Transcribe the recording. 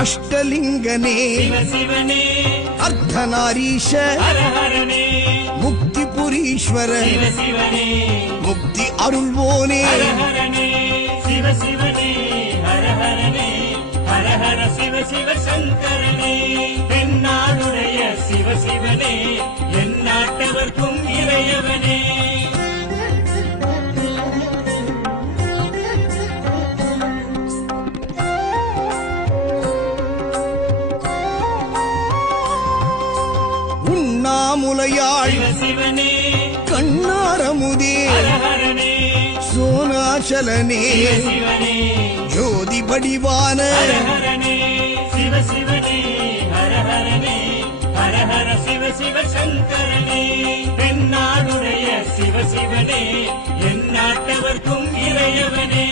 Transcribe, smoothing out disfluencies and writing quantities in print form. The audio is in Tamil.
அஷ்டலிங்கனே சிவசிவனே அர்த்தநாரீஷ ஹரஹரனே முக்திபுரீஸ்வர சிவசிவனே முக்தி அருள்வோனே ஹரஹரனே சிவசிவனே ஹரஹரனே ஹரஹர சிவசிவ சங்கரனே தென்னாடுடைய சிவசிவனே என் நாட்டவர்க்கும் இறையவனே உண்ணாமுலையாள் சிவசிவனே கண்ணாரமுதே ஹரஹரனே சோனாச்சலனே சிவசிவனே ஜோதி வடிவான ஹரஹரனே சிவசிவனே ஹரஹரனே ஹரஹர சிவசிவ சங்கரனே தென்னாடுடைய சிவசிவனே என் நாட்டவர்க்கும் இறையவனே